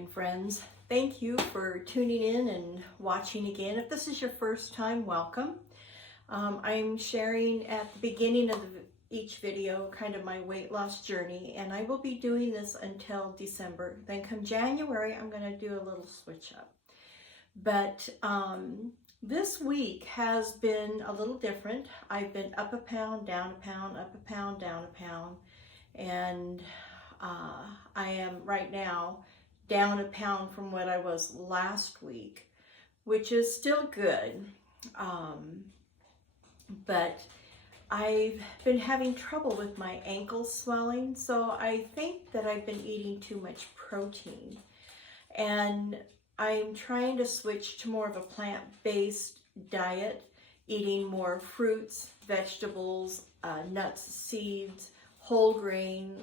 and friends. Thank you for tuning in and watching again. If this is your first time, welcome. I'm sharing at the beginning of each video kind of my weight loss journey, and I will be doing this until December. Then come January, I'm going to do a little switch up. But this week has been a little different. I've been up a pound, down a pound, up a pound, down a pound, and I am right now down a pound from what I was last week, which is still good. But I've been having trouble with my ankles swelling, so I think that I've been eating too much protein. And I'm trying to switch to more of a plant-based diet, eating more fruits, vegetables, nuts, seeds, whole grain,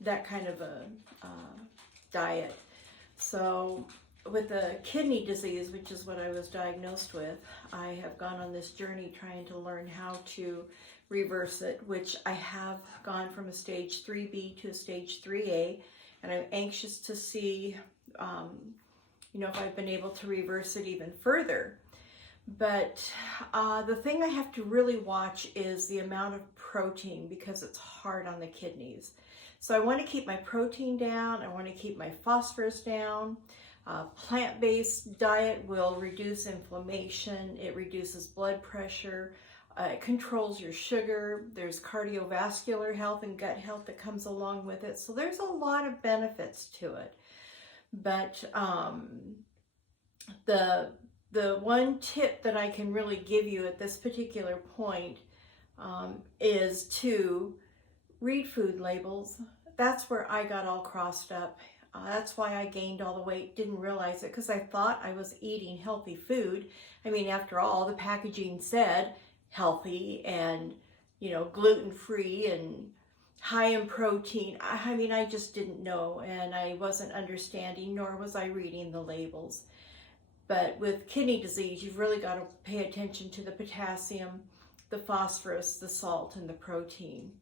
that kind of a diet. So with the kidney disease, which is what I was diagnosed with, I have gone on this journey trying to learn how to reverse it, which I have gone from a stage 3B to a stage 3A, and I'm anxious to see if I've been able to reverse it even further. But the thing I have to really watch is the amount of protein, because it's hard on the kidneys. So I want to keep my protein down. I want to keep my phosphorus down. Plant-based diet will reduce inflammation. It reduces blood pressure. It controls your sugar. There's cardiovascular health and gut health that comes along with it. So there's a lot of benefits to it. But the one tip that I can really give you at this particular point is to read food labels. That's where I got all crossed up. That's why I gained all the weight, didn't realize it, because I thought I was eating healthy food. I mean, after all, the packaging said healthy and, gluten-free and high in protein. I mean, I just didn't know, and I wasn't understanding, nor was I reading the labels. But with kidney disease, you've really got to pay attention to the potassium, the phosphorus, the salt, and the protein.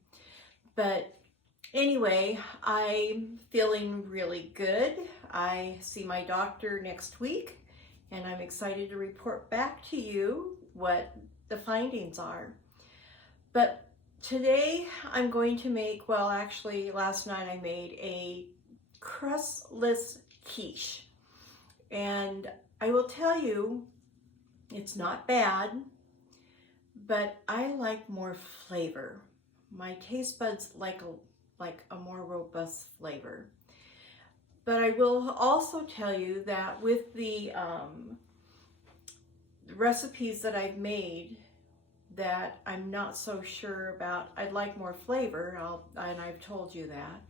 But anyway, I'm feeling really good. I see my doctor next week, and I'm excited to report back to you what the findings are. But today I'm going to make, well, actually last night I made a crustless quiche. And I will tell you, it's not bad, but I like more flavor. My taste buds like a more robust flavor. But I will also tell you that with the recipes that I've made that I'm not so sure about, I'd like more flavor, and I've told you that.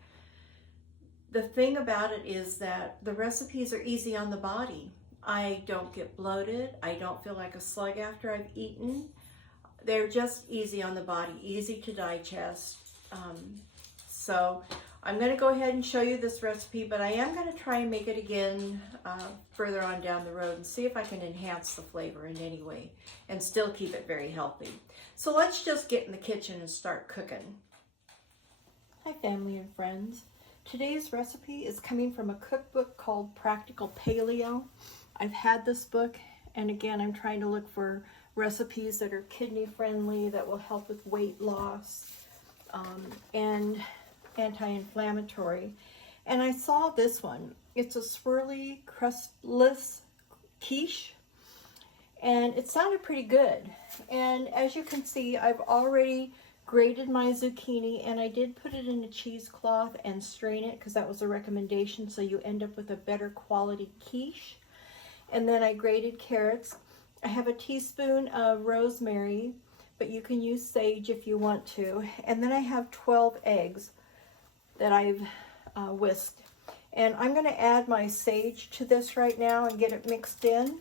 The thing about it is that the recipes are easy on the body. I don't get bloated. I don't feel like a slug after I've eaten. They're just easy on the body, easy to digest. So I'm going to go ahead and show you this recipe, but I am going to try and make it again further on down the road and see if I can enhance the flavor in any way and still keep it very healthy. So let's just get in the kitchen and start cooking. Hi, family and friends. Today's recipe is coming from a cookbook called Practical Paleo. I've had this book, and again, I'm trying to look for recipes that are kidney friendly, that will help with weight loss, and anti-inflammatory. And I saw this one. It's a swirly crustless quiche, and it sounded pretty good. And as you can see, I've already grated my zucchini, and I did put it in a cheesecloth and strain it, because that was a recommendation, so you end up with a better quality quiche. And then I grated carrots. I have a teaspoon of rosemary, but you can use sage if you want to. And then I have 12 eggs that I've whisked. And I'm going to add my sage to this right now and get it mixed in.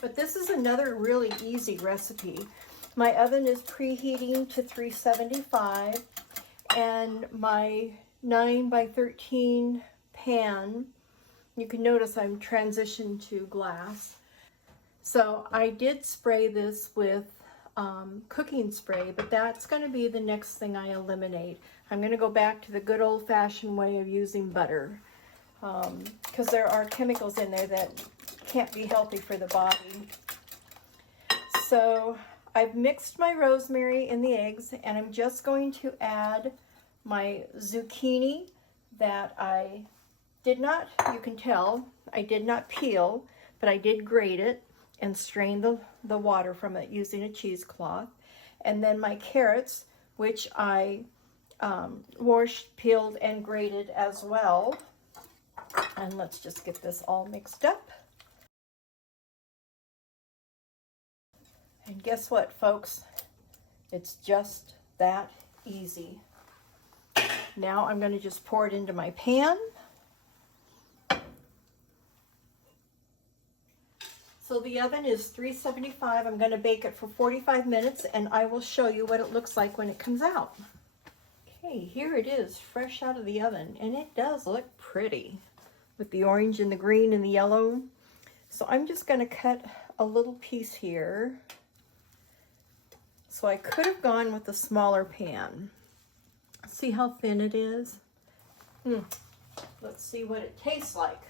But this is another really easy recipe. My oven is preheating to 375, and my 9 by 13 pan, you can notice I'm transitioned to glass. So I did spray this with cooking spray, but that's going to be the next thing I eliminate. I'm going to go back to the good old-fashioned way of using butter, because there are chemicals in there that can't be healthy for the body. So I've mixed my rosemary in the eggs, and I'm just going to add my zucchini that I did not, you can tell, I did not peel, but I did grate it and strain the water from it using a cheesecloth. And then my carrots, which I washed, peeled, and grated as well. And let's just get this all mixed up. And guess what, folks? It's just that easy. Now I'm going to just pour it into my pan. So the oven is 375. I'm going to bake it for 45 minutes, and I will show you what it looks like when it comes out. Okay, here it is, fresh out of the oven, and it does look pretty with the orange and the green and the yellow. So I'm just going to cut a little piece here. So I could have gone with a smaller pan. See how thin it is? Let's see what it tastes like.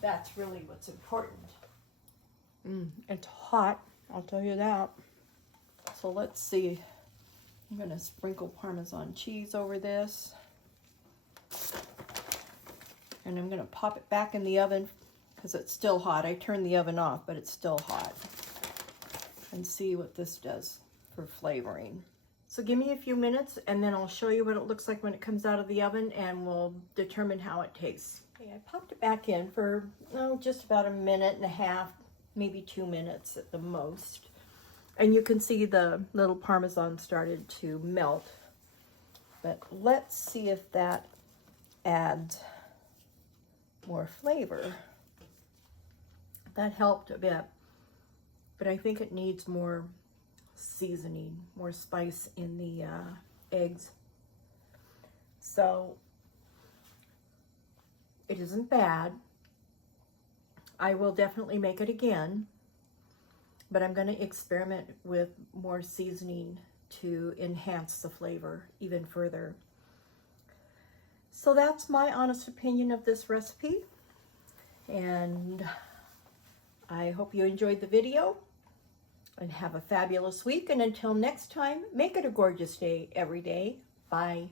That's really what's important. It's hot, I'll tell you that. So let's see. I'm going to sprinkle Parmesan cheese over this. And I'm going to pop it back in the oven because it's still hot. I turned the oven off, but it's still hot. And see what this does for flavoring. So give me a few minutes and then I'll show you what it looks like when it comes out of the oven, and we'll determine how it tastes. Okay, I popped it back in for just about a minute and a half, maybe 2 minutes at the most. And you can see the little Parmesan started to melt. But let's see if that adds more flavor. That helped a bit, but I think it needs more seasoning, more spice in the eggs. So it isn't bad. I will definitely make it again, but I'm going to experiment with more seasoning to enhance the flavor even further. So that's my honest opinion of this recipe, and I hope you enjoyed the video. And have a fabulous week. And until next time, make it a gorgeous day every day. Bye.